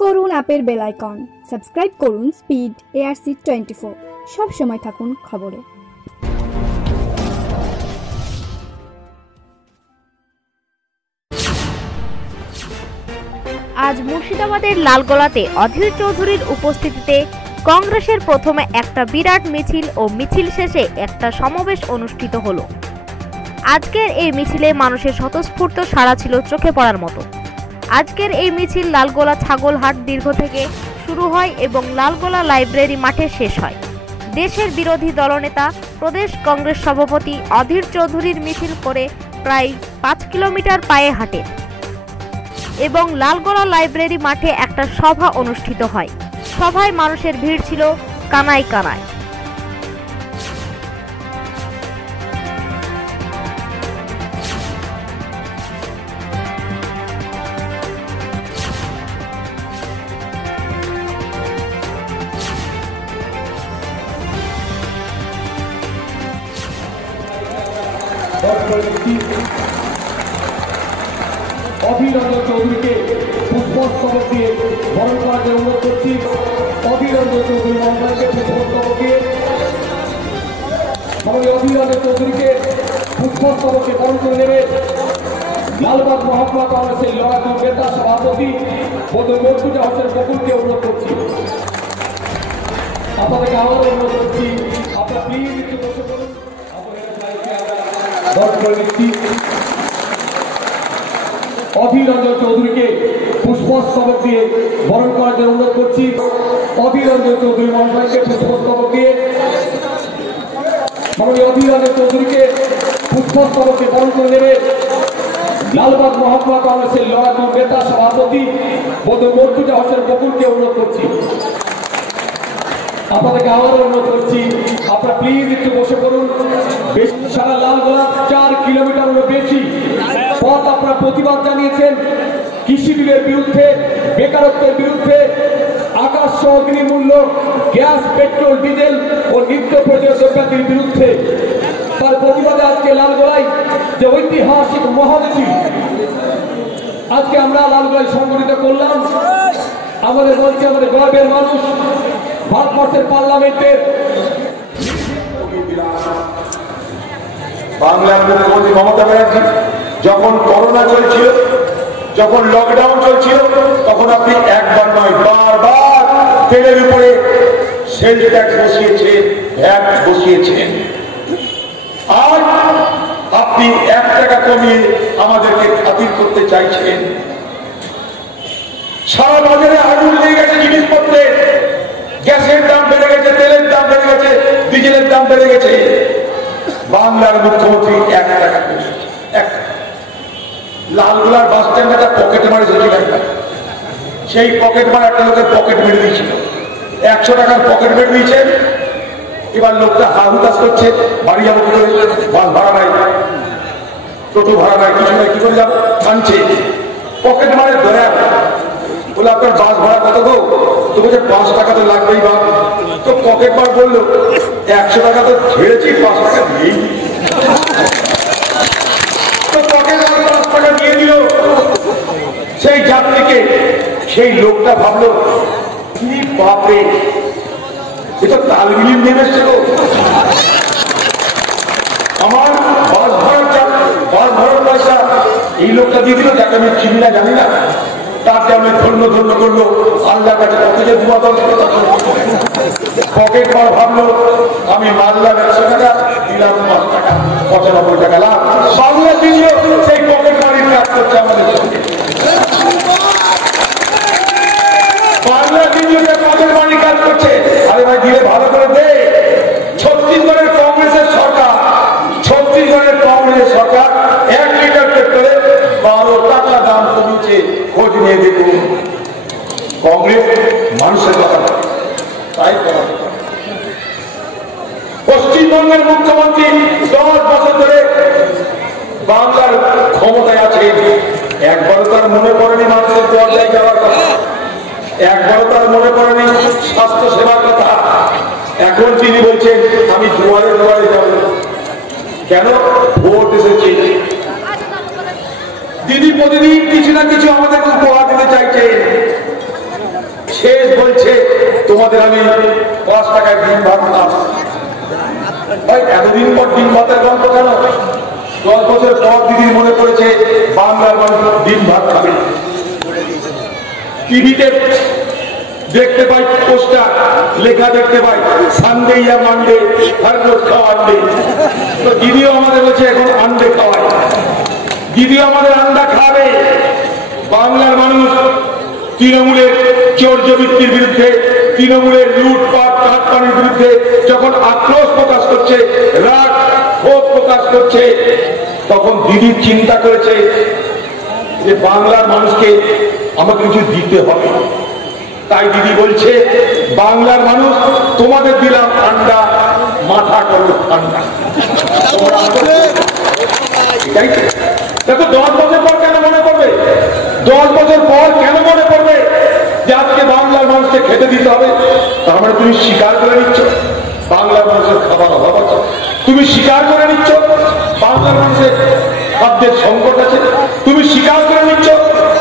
করুন অ্যাপের bell icon, subscribe করুন স্পিড ARC24, সব সময় থাকুন খবরে। আজ মুর্শিদাবাদের লালগোলাতে অধীর চৌধুরীর উপস্থিতিতে কংগ্রেসের প্রথমে একটা বিরাট মিছিল ও মিছিল শেষে একটা সমাবেশ অনুষ্ঠিত হলো। আজকের এই মিছিলে মানুষের স্বতঃস্ফূর্ত সাড়া ছিল চোখে পড়ার মতো। আজকের এই মিছিল লালগোলা ছাগলহাট দীর্ঘ থেকে শুরু হয় এবং লালগোলা লাইব্রেরি মাঠে শেষ হয়। দেশের বিরোধী দলনেতা প্রদেশ কংগ্রেস সভাপতি অধীর চৌধুরীর মিছিল করে প্রায় 5 কিলোমিটার পায়ে হাঁটে এবং লালগোলা লাইব্রেরি মাঠে একটা সভা অনুষ্ঠিত হয়। সভায় মানুষের ভিড় ছিল কানায় কানায়। অধীর রঞ্জন চৌধুরীকে পুষ্পস্তবক দিয়ে বরণ করার জন্য অনুরোধ করছি। অধীর রঞ্জন চৌধুরী মহাশয়কে পুষ্পস্তবক দিয়ে সবাই অধীর রঞ্জন চৌধুরীকে পুষ্পস্তবকে বরণ করে নেবে লালবাগ মহকুমা কংগ্রেসের লড়াকু নেতা সভাপতি মোর্তুজা হোসেন বকুলকে অনুরোধ করছি। আপনাদেরকে আবারও অনুরোধ করছি, আপনারা প্লিজ একটু বসে পড়ুন। বরণ করে নিচ্ছি অধীর রঞ্জন চৌধুরীকে পুষ্পস্তবক দিয়ে বরণ করার জন্য অনুরোধ করছি। অধীর রঞ্জন চৌধুরী মহাশয়কে পুষ্পস্তবক দিয়ে সবাই অধীর রঞ্জন চৌধুরীকে পুষ্পস্তবকে বরণ করে নেবে লালবাগ মহকুমা কংগ্রেসের লড়াকু নেতা সভাপতি মোর্তুজা হোসেন বকুলকে অনুরোধ করছি। আপনাদেরকে আবারও অনুরোধ করছি, আপনারা প্লিজ একটু বসে পড়ুন। সারা লালগোলা 4 কিলোমিটারেরও বেশি পথ আপনারা প্রতিবাদ জানিয়েছেন কৃষি বিলের বিরুদ্ধে, বেকারত্বের বিরুদ্ধে, আকাশ অগ্নিমূল্য, গ্যাস, পেট্রোল, ডিজেল ও নিত্য প্রয়োজনীয় দ্রব্যাদির বিরুদ্ধে। তার প্রতিবাদে আজকে লালগোলায় যে ঐতিহাসিক মহামিছিল আজকে আমরা লালগোলায় সংগঠিত করলাম। আমাদের বলছে আমাদের গর্বের মানুষ, ভারতবর্ষের পার্লামেন্টের বাংলার মুখ্যমন্ত্রী মমতা ব্যানার্জি যখন করোনা চলছিল, যখন লকডাউন চলছিল, তখন আপনি একবার নয় বারবার তেলের উপরে সেল ট্যাক্স বসিয়েছেন, ভ্যাট বসিয়েছেন। আজ আপনি 1 টাকা কমিয়ে আমাদেরকে খাতির করতে চাইছেন। সারা বাজারে আগুন লেগে গেছে জিনিসপত্রের, গ্যাসের দাম বেড়ে গেছে, তেলের দাম বেড়ে গেছে, ডিজেলের দাম বেড়ে গেছে। বাংলার মুখ্যমন্ত্রী 1 টাকা লালগোলার বাস স্ট্যান্ডে একটা পকেট মারে চলছিল একবার, সেই পকেট মারে একটা লোকের পকেট মেরে দিয়েছিল, 100 টাকার পকেট মেরে দিয়েছেন। এবার লোকটা হাহুতাশ করছে, বাড়ি যাবো কি করে, বাস ভাড়া নাই, টোটো ভাড়া নাই, কিছু নাই, কি করে যাবো, কাঁদছে। পকেট মারে দয়া বলে আপনার বাস ভাড়া কত গো? তো বলছে 5 টাকা তো লাগবেই। বা তো পকেট মার বললো 100 টাকা তো ছেড়েছি, 5 টাকা দিয়েই। তো পকেট মার 5 টাকা দিয়ে দিল সেই যাত্রীকে। সেই লোকটা ভাবলো কি বাপরে, এ তো তালবিলির নেমে এসছে গো, আমার বাস ভাড়ার পয়সা এই লোকটা দিয়ে দিল, যাকে আমি চিনি না জানি না। তার জন্য ধন্য ধন্য করলো, আল্লাহ কাছে কত যে দুয়া দল। পকেট মার ভাবলো আমি মারলাম 100 টাকা, দিলাম 5 টাকা, 95 টাকা লাভ। বাংলা দিল সেই পকেট মারির কাজ করছে আমাদের সঙ্গে। বাংলা দিল যে পকেট মারির কাজ করছে। আরে ভাই দিলে ভালো করে দে। ছত্তিশগড়ের কংগ্রেসের সরকার 1 লিটার পেট্রোলে 12 টাকা দাম কমিয়েছে, খোঁজ নিয়ে দেখুন। কংগ্রেস মানুষের কথা তাই করা। পশ্চিমবঙ্গের মুখ্যমন্ত্রী 10 বছর ধরে বাংলার ক্ষমতায় আছে, একবারও তার মনে পড়েনি মানুষের দরজায় যাওয়ার কথা, একবারও তার মনে পড়েনি স্বাস্থ্য সেবার কথা। এখন তিনি বলছেন আমি দুয়ারে দুয়ারে যাব। কেন? ভোট এসেছে। দিদি প্রতিদিন কিছু না কিছু আমাদের উপহার দিতে চাইছে। বলছে তোমাদের আমি 5 টাকায় ডিম ভাত খাব। ভাই এতদিন পর ডিম ভাতের গল্প কেন? 10 বছর পর দিদির মনে পড়েছে বাংলার মানুষ ডিম ভাত খাবে। টিভিতে দেখতে পাই পোস্টার লেখা দেখতে পাই সানডে ইয়া মানডে হর রোজ খাও আন্ডে। তো দিদিও আমাদের বলছে এখন আন্ডে খাওয়ায়, দিদিও আমাদের আন্ডা খাবে। বাংলার মানুষ তৃণমূলের চর্যবৃত্তির বিরুদ্ধে, তৃণমূলের লুটপাট কাটপানির বিরুদ্ধে যখন আক্রোশ প্রকাশ করছে, রাগ ক্ষোভ প্রকাশ করছে, তখন দিদি চিন্তা করেছে যে বাংলার মানুষকে আমাকে কিছু দিতে হবে। তাই দিদি বলছে বাংলার মানুষ তোমাদের দিলাম আন্ডা, মাথা করো ঠান্ডা। দেখো 10 বছর পর কেন মনে পড়বে? 10 বছর পর কেন মনে পড়বে যে আজকে বাংলার মানুষকে খেতে দিতে হবে? তার মানে তুমি স্বীকার করে নিচ্ছ বাংলার মানুষের খাবার অভাব আছে, তুমি স্বীকার করে নিচ্ছ বাংলার মানুষের খাদ্যের সংকট আছে, তুমি স্বীকার করে নিচ্ছ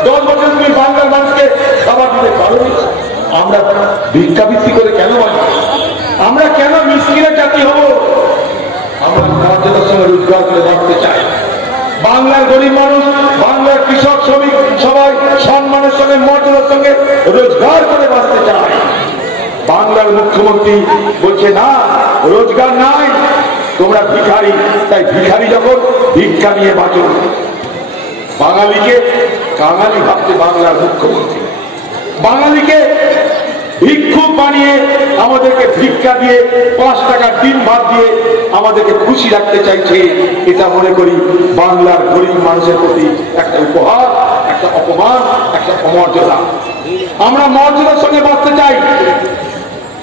10 বছর তুমি বাংলার মানুষকে খাবার দিতে পারো। আমরা ভিক্ষাবৃত্তি করে কেন বাঁচব? আমরা কেন মিসকিনের জাতি হব? আমরা মর্যাদার সঙ্গে রোজগার করে বাঁচতে চাই। বাংলার গরিব মানুষ, বাংলার কৃষক শ্রমিক সবাই সম্মানের সঙ্গে মর্যাদার সঙ্গে রোজগার করে বাঁচতে চায়। বাংলার মুখ্যমন্ত্রী বলছে না, রোজগার নাই, তোমরা ভিখারি, তাই ভিখারি যখন ভিক্ষা নিয়ে বাঁচো। বাঙালিকে কাঙালি ভাবতে বাংলার মুখ্যমন্ত্রী, বাঙালিকে ভিক্ষুক বানিয়ে আমাদেরকে ভিক্ষা দিয়ে 5 টাকার ডিম ভাত দিয়ে আমাদেরকে খুশি রাখতে চাইছে। এটা মনে করি বাংলার গরিব মানুষের প্রতি একটা উপহার, একটা অপমান, একটা অমর্যাদা। আমরা মর্যাদার সঙ্গে বাঁচতে চাই,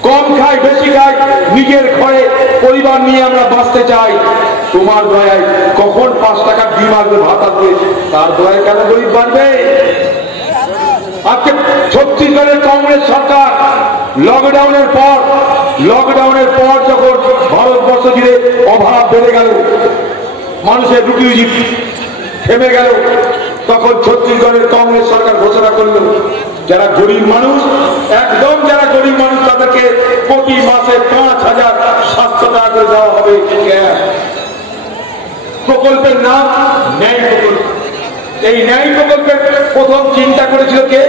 কম খাই বেশি খাই, নিজের ঘরে পরিবার নিয়ে আমরা বাঁচতে চাই। তোমার দয়ায় কখন 5 টাকার ডিম আসবে, ভাত আসবে, তার দয়ায় কেন গরিব বাড়বে? আজকে ছত্তিশগড়ের কংগ্রেস সরকার লকডাউনের পর যখন ভারতবর্ষ জুড়ে অভাব বেড়ে গেল, মানুষের রুটি রুজি থেমে গেল, তখন ছত্তিশগড়ের কংগ্রেস সরকার ঘোষণা করলো যারা গরিব মানুষ, একদম যারা গরিব মানুষ তাদেরকে প্রতি মাসে 5,700 টাকা করে দেওয়া হবে। প্রকল্পের নাম ন্যায় প্রকল্প। এই ন্যায় প্রকল্পের প্রথম চিন্তা করেছিল কে?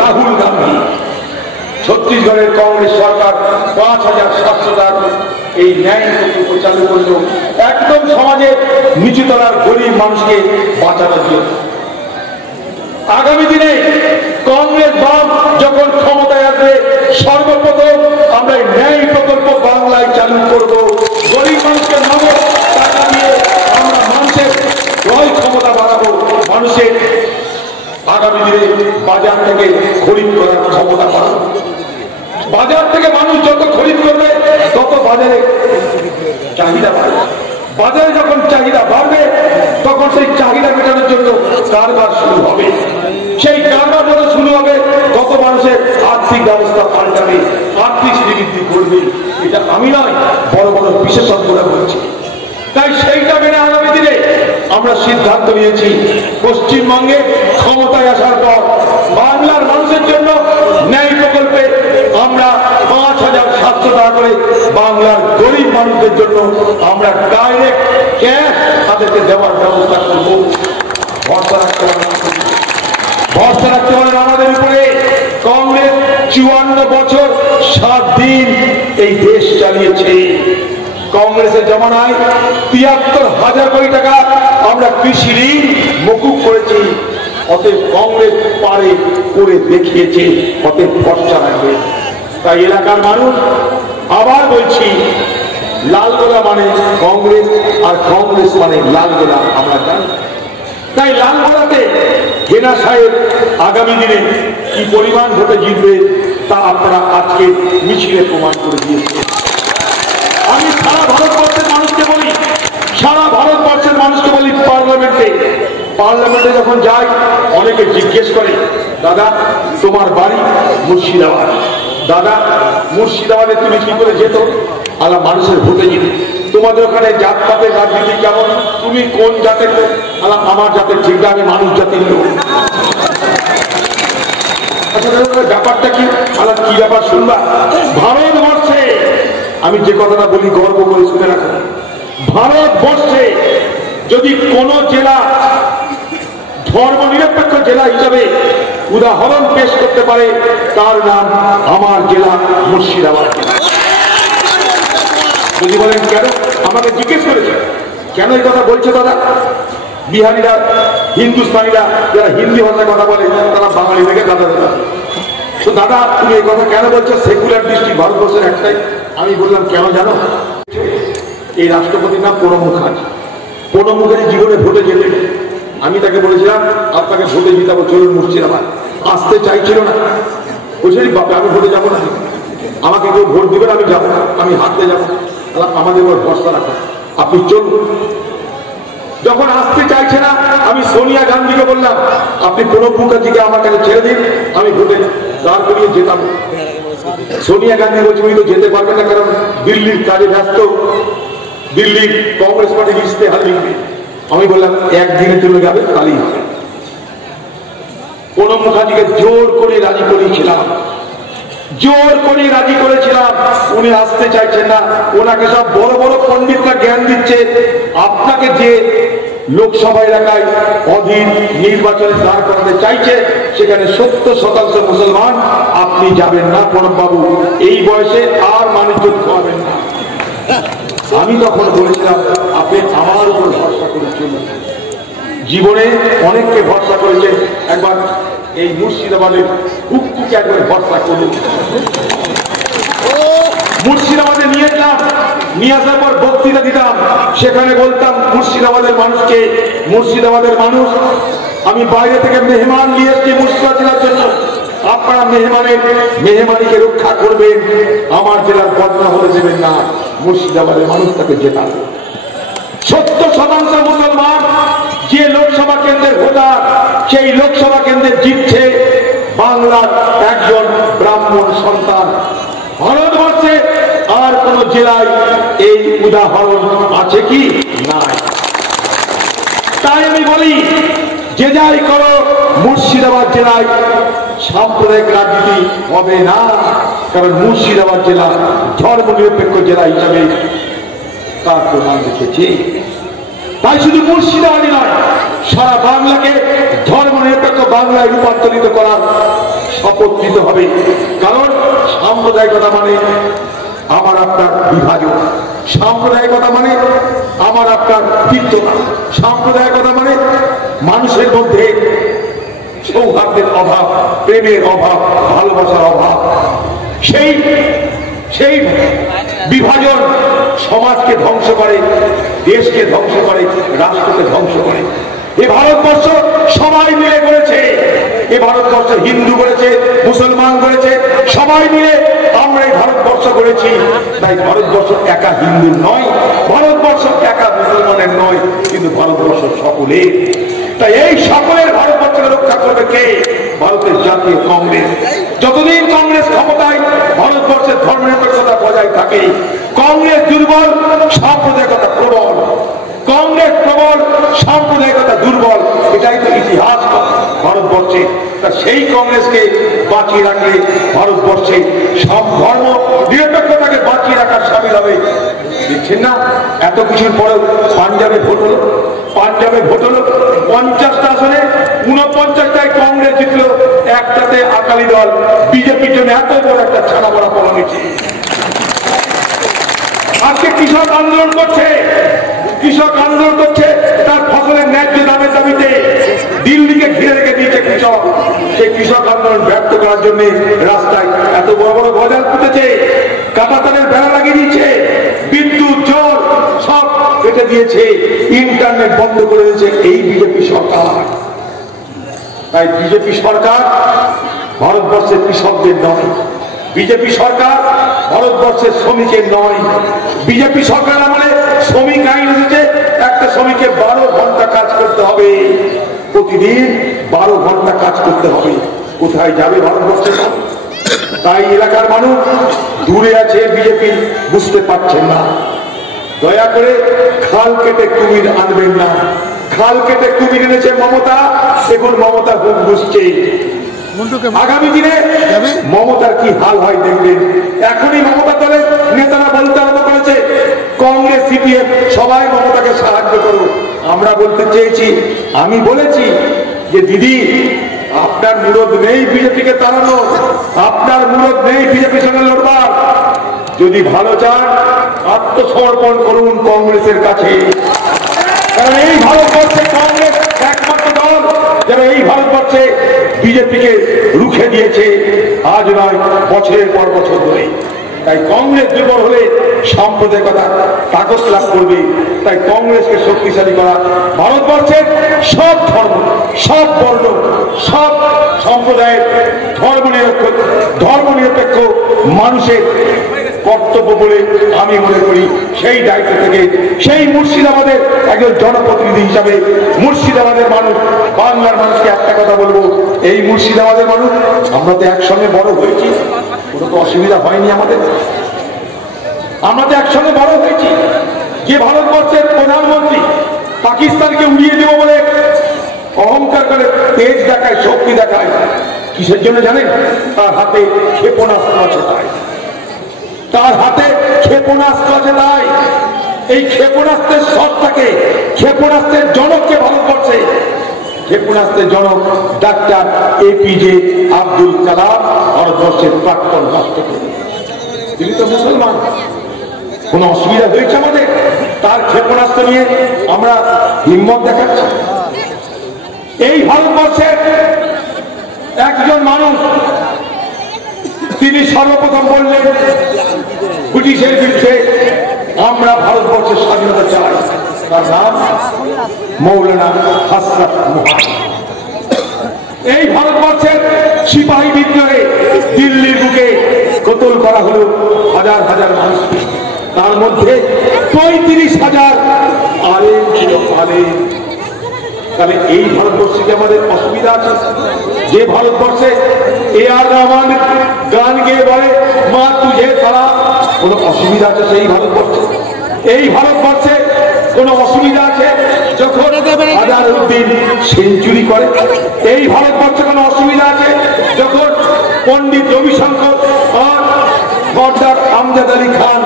রাহুল গান্ধী। ছত্তিশগড়ের কংগ্রেস সরকার 5,700 টাকা এই ন্যায় প্রকল্প চালু করল, একদম সমাজের নিচুতলার গরিব মানুষকে বাঁচানোর জন্য। আগামী দিনে কংগ্রেস বাম যখন ক্ষমতায় আসবে, সর্বপ্রথম আমরা ন্যায় প্রকল্প বাংলায় চালু করব। গরিব মানুষকে নগদ টাকা দিয়ে আমরা মানুষের ক্রয় ক্ষমতা বাড়াবো, মানুষের আগামী দিনে বাজার থেকে খরিদ করার ক্ষমতা বাড়াবো। বাজার থেকে মানুষ যত খরিদ করবে তত বাজারে চাহিদা বাড়বে। বাজারে যখন চাহিদা বাড়বে তখন সেই চাহিদা মেটানোর জন্য কারবার শুরু হবে। সেই কারবার যত শুরু হবে তত মানুষের আর্থিক ব্যবস্থা পাল্টাবে, আর্থিক শ্রীবৃদ্ধি করবে। এটা আমি নয়, বড় বড় বিশেষজ্ঞরা বলছে। তাই সেইটা মেনে আগামী দিনে আমরা সিদ্ধান্ত নিয়েছি, পশ্চিমবঙ্গে ক্ষমতায় আসার পর বাংলার মানুষের জন্য ন্যায় প্রকল্পে আমরা 5,700 টাকা করে বাংলার গরিব মানুষদের জন্য আমরা ডাইরেক্ট ক্যাশ তাদেরকে দেওয়ার ব্যবস্থা করব। ভরসা রাখতে পারেন আমাদের উপরে। কংগ্রেস 54 বছর 7 দিন এই দেশ চালিয়েছে। কংগ্রেসের জমানায় 73,000 কোটি টাকা আমরা কৃষি ঋণ মকুব করেছি। অতএব কংগ্রেস পারে করে দেখিয়েছে, অতএব ভরসা রাখবে। তাই এলাকার মানুষ আবার বলছি, লালগোলা মানে কংগ্রেস আর কংগ্রেস মানে লালগোলা আমরা জানি। তাই লালগোলাতে হেনা সাহেব আগামী দিনে কি পরিমাণ ভোটে জিতবে তা আপনারা আজকে মিছিলে প্রমাণ করে দিয়েছে। আমি সারা ভারতবর্ষের মানুষকে বলি পার্লামেন্টে যখন যাই অনেকে জিজ্ঞেস করে, দাদা তোমার বাড়ি মুর্শিদাবাদ, দাদা মুর্শিদাবাদে তুমি কি করে যেত? আলা মানুষের ভোটে যেত। তোমাদের ওখানে জাতপাতের রাজনীতি কেমন? তুমি কোন জাতের লোক? আলা আমার জাতের ঠিক, আমি মানুষ জাতির লোক। ব্যাপারটা কি আলাদা কি ব্যাপার শুনবা? ভারতবর্ষে আমি যে কথাটা বলি গর্ব করে শুনে রাখো, ভারতবর্ষে যদি কোন জেলা ধর্মনিরপেক্ষ জেলা হিসাবে উদাহরণ পেশ করতে পারে তার নাম আমার জেলা মুর্শিদাবাদ। যদি বলেন কেন, আমাকে জিজ্ঞেস করেছে কেন এই কথা বলছো দাদা? বিহারিরা, হিন্দুস্তানিরা যারা হিন্দি ভাষায় কথা বলে তারা বাঙালি থেকে দাদা দাদা, তো দাদা তুমি এই কথা কেন বলছো? সেকুলার ডিস্ট্রিক্ট ভারতবর্ষের একটাই। আমি বললাম কেন জানো? এই রাষ্ট্রপতির নাম প্রণব মুখার্জি। প্রণব মুখার্জি জীবনে ভোটে যেতে, আমি তাকে বলেছিলাম আপনাকে ভোটে জিতাবো, চলুন মুর্শিদাবাদ। আসতে চাইছিল না, বলছি বাবা আমি ভোটে যাবো না, আমাকে কেউ ভোট দিবেন আমি যাবো না, আমি হাঁটতে যাবো, আমাদের উপর ভরসা রাখো, আপনি চলুন। যখন আসতে চাইছে না আমি সোনিয়া গান্ধীকে বললাম আপনি প্রণব মুখার্জিকে আমার কাছে ছেড়ে দিন, আমি ভোটে দাঁড় করিয়ে যেতাম। সোনিয়া গান্ধী বলছে উনি তো যেতে পারবেন না, কারণ দিল্লির কাজে ব্যস্ত, দিল্লির কংগ্রেস পার্টির ইস্তেহার লিখবে। আমি বললাম একদিনের জন্য যাবে তাহলেই হবে। প্রণব মুখার্জিকে জোর করে রাজি করিয়েছিলাম, জোর করে রাজি করেছিলাম, উনি আসতে চাইছেন না। ওনাকে সব বড় বড় পণ্ডিতরা জ্ঞান দিচ্ছে আপনাকে যে লোকসভা এলাকায় অধীন নির্বাচনে দাঁড় করাতে চাইছে সেখানে 70% মুসলমান, আপনি যাবেন না প্রণব বাবু, এই বয়সে আর মানুষ খাওয়াবেন না। আমি তখন বলেছিলাম আপনি আমার উপর ভরসা করে চলুন। জীবনে অনেককে ভরসা করেছে, একবার এই মুর্শিদাবাদের হুক্কুকে একবার ভরসা করুন। মুর্শিদাবাদে নিয়ে যেতাম, নিয়ে আসার পর বক্তৃতা দিতাম, সেখানে বলতাম মুর্শিদাবাদের মানুষকে, মুর্শিদাবাদের মানুষ আমি বাইরে থেকে মেহমান নিয়ে এসছি মুর্শিদাবাদ জেলার জন্য, আপনারা মেহমানিকে রক্ষা করবেন, আমার জেলার বদনাম হতে দেবেন না। মুর্শিদাবাদের মানুষ তাকে জেতান। 70% মুসলমান যে লোকসভা কেন্দ্রের ভোটার, সেই লোকসভা কেন্দ্রে জিতছে বাংলার একজন ব্রাহ্মণ সন্তান। ভারতবর্ষে আর কোন জেলায় এই উদাহরণ আছে কি? নাই। তাই আমি বলি যে যাই করো, মুর্শিদাবাদ জেলায় সাম্প্রদায়িক রাজনীতি হবে না, কারণ মুর্শিদাবাদ জেলা ধর্মনিরপেক্ষ জেলা হিসাবে তার প্রমাণ রেখেছে। তাই শুধু মুর্শিদাবাদই নয়, সারা বাংলাকে ধর্মনিরপেক্ষ বাংলায় রূপান্তরিত করার শপথ নিতে হবে। কারণ সাম্প্রদায়িকতা মানে আমার আপনার বিভাজন, সাম্প্রদায়িকতা মানে আমার আপনার তিক্ততা, সাম্প্রদায়িকতা মানে মানুষের মধ্যে সৌহার্দ্যের অভাব, প্রেমের অভাব, ভালোবাসার অভাব। সেই বিভাজন সমাজকে ধ্বংস করে, দেশকে ধ্বংস করে, রাষ্ট্রকে ধ্বংস করে। এ ভারতবর্ষ সবাই মিলে করেছে, এ ভারতবর্ষ হিন্দু করেছে, মুসলমান করেছে, সবাই মিলে আমরা এই ভারতবর্ষ করেছি। তাই ভারতবর্ষ একা হিন্দুর নয়, ভারতবর্ষ একা মুসলমানের নয়, কিন্তু ভারতবর্ষ সকলের। তাই এই সকলের ভারতবর্ষকে রক্ষা করবে কে? ভারতের জাতীয় কংগ্রেস। যতদিন কংগ্রেস ক্ষমতায় ভারতবর্ষের ধর্মনিরপেক্ষতা বজায় থাকে। কংগ্রেস দুর্বল, সাম্প্রদায়িকতা প্রবল। কংগ্রেস প্রবল, সাম্প্রদায়িকতা দুর্বল, এটাই তো ইতিহাস ভারতবর্ষে। তা সেই কংগ্রেসকে বাঁচিয়ে রাখলে ভারতবর্ষে সব ধর্ম নিরপেক্ষতাকে বাঁচিয়ে রাখার সামিল হবে। দেখছেন না, এত কিছুর পরেও পাঞ্জাবে ভোট হলো, পাঞ্জাবে ভোট হলো 50টা আসনে 49টায় কংগ্রেস জিতলো, একটাতে আকালি দল। বিজেপির জন্য এত বড় একটা ছাড়া বড়া পাওয়া গেছে। আজকে কৃষক আন্দোলন করছে, কৃষক আন্দোলন করছে তার ফসলের ন্যায্য দামের দাবিতে। দিল্লিকে ঘিরে রেখে দিয়েছে কৃষক। সেই কৃষক আন্দোলন ব্যর্থ করার জন্য রাস্তায় এত বড় বড় গজাল পুঁতেছে, কাঁটাতারের বেড়া লাগিয়ে দিয়েছে, বিদ্যুৎ জল সব কেটে দিয়েছে, ইন্টারনেট বন্ধ করে দিয়েছে এই বিজেপি সরকার। তাই বিজেপি সরকার ভারতবর্ষের কৃষকদের নয়, বিজেপি সরকার ভারতবর্ষের শ্রমিকের নয়। বিজেপি সরকার আমলে শ্রমিক আইন এসেছে, একটা শ্রমিককে 12 ঘন্টা কাজ করতে হবে, প্রতিদিন 12 ঘন্টা কাজ করতে হবে। কোথায় যাবে ভারতবর্ষের? তাই এলাকার মানুষ দূরে আছে, বিজেপি বুঝতে পারছেন না। দয়া করে খাল কেটে কুমির আনবেন না। খাল কেটে কুমির এনেছে মমতা, এখন মমতা বুক বুঝছে। আগামী দিনে মমতার কি হাল হয় দেখবেন। এখনই মমতা দলের নেতারা বলতে আরম্ভ করেছে কংগ্রেস সিপিএম সবাই মমতাকে সাহায্য করো। আমরা বলতে চেয়েছি, আমি বলেছি যে দিদি আপনার মুরদ নেই বিজেপিকে তাড়ানো, আপনার মুরদ নেই বিজেপির সঙ্গে লড়বার। যদি ভালো চান আত্মসমর্পণ করুন কংগ্রেসের কাছে, কারণ এই ভারতবর্ষে কংগ্রেস একমাত্র দল যারা এই ভারতবর্ষে বিজেপিকে রুখে দিয়েছে, আজ নয় বছরের পর বছর ধরে। তাই কংগ্রেস দুর্বল হলে সাম্প্রদায়িকতা তাকত লাভ করবে। তাই কংগ্রেসকে শক্তিশালী করা ভারতবর্ষের সব ধর্ম, সব বর্ণ, সব সম্প্রদায়ের ধর্মনিরপেক্ষ মানুষের কর্তব্য বলে আমি মনে করি। সেই দায়িত্ব থেকে সেই মুর্শিদাবাদের একজন জনপ্রতিনিধি হিসাবে মুর্শিদাবাদের মানুষ, বাংলার মানুষকে একটা কথা বলবো, এই মুর্শিদাবাদের মানুষ আমরা তো একসঙ্গে বড় হয়েছি, কোনো তো অসুবিধা হয়নি আমাদের। আমরা তো একসঙ্গে বড় হয়েছি। যে ভারতবর্ষের প্রধানমন্ত্রী পাকিস্তানকে উড়িয়ে দেব বলে অহংকার করে তেজ দেখায়, শক্তি দেখায়, কিসের জন্য জানেন? তার হাতে ক্ষেপণাস্ত্র আছে তাই। তার হাতে ক্ষেপণাস্ত্র আছে তাই। এই ক্ষেপণাস্ত্রের সত্তাকে, ক্ষেপণাস্ত্রের জনককে ভারতবর্ষে, ক্ষেপণাস্ত্রের জনক ডাক্তার এপিজে আব্দুল কালাম, ভারতবর্ষের প্রাক্তন রাষ্ট্রপতি। তিনি তো মুসলমান। কোন অসুবিধা হয়েছে আমাদের? তার ক্ষেপণাস্ত্র নিয়ে আমরা হিম্মত দেখাচ্ছি। এই ভারতবর্ষের একজন মানুষ, তিনি সর্বপ্রথম বললেন ব্রিটিশের বিরুদ্ধে আমরা ভারতবর্ষের স্বাধীনতা চাই। তার নাম মৌলানা হযরত মুহাম্মদ। এই ভারতবর্ষের সিপাহী বিদ্রোহে দিল্লির বুকে কতল করা হলো হাজার হাজার মানুষকে, তার মধ্যে ৩৫,০০০ আলেম ছিল, আলেম। তাহলে এই ভারতবর্ষে কি আমাদের অসুবিধা আছে? যে ভারতবর্ষে A.R. রহমান গান গেয়ে বলে মা তুঝে ছাড়া, কোনো অসুবিধা আছে সেই ভারতবর্ষে? এই ভারতবর্ষে কোনো অসুবিধা আছে যখন আজাদউদ্দিন সেঞ্চুরি করে? এই ভারতবর্ষে কোনো অসুবিধা আছে যখন পণ্ডিত রবিশঙ্কর আর সর্দার আমজাদ আলী খান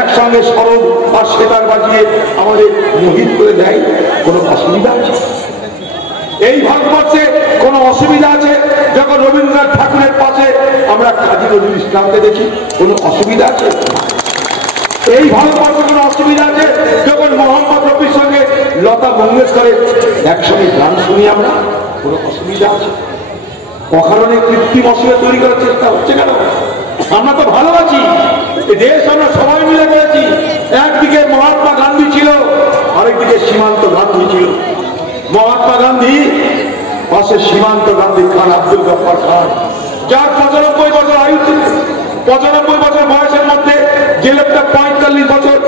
একসঙ্গে সরব আর সেতার বাজিয়ে আমাদের মোহিত করে দেয়? কোনো অসুবিধা আছে? এই ভারতবর্ষে কোনো অসুবিধা আছে যখন রবীন্দ্রনাথ ঠাকুরের পাশে আমরা কাজী নজরুল ইসলামকে দেখি? কোনো অসুবিধা আছে? এই ভারতবর্ষে কোনো অসুবিধা আছে যখন মোহাম্মদ রফির সঙ্গে লতা মঙ্গেশকরের একসঙ্গে গান শুনি আমরা? কোনো অসুবিধা আছে? অকারণে কৃত্রিম অসুবিধা তৈরি করার চেষ্টা হচ্ছে কেন? আমরা তো ভালো আছি, দেশ আমরা সবাই মিলে করেছি। একদিকে মহাত্মা গান্ধী ছিল, আরেকদিকে সীমান্ত গান্ধী ছিল। মহাত্মা গান্ধী পাশে সীমান্ত গান্ধী খান, আব্দুল গফফার খান, যার ৯৫ বছর আয়ু ছিল। ৯৫ বছর বয়সের মধ্যে যে লোকটা ৪৫ বছর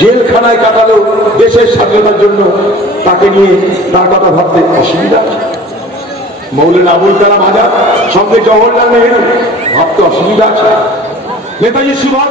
জেলখানায় কাটালো দেশের স্বাধীনতার জন্য, তাকে নিয়ে তার কথা ভাবতে অসুবিধা আছে? মৌলানা আবুল কালাম আজাদ সঙ্গে জওহরলাল নেহেরু, ভাবতে অসুবিধা আছে? নেতাজি সুভাষ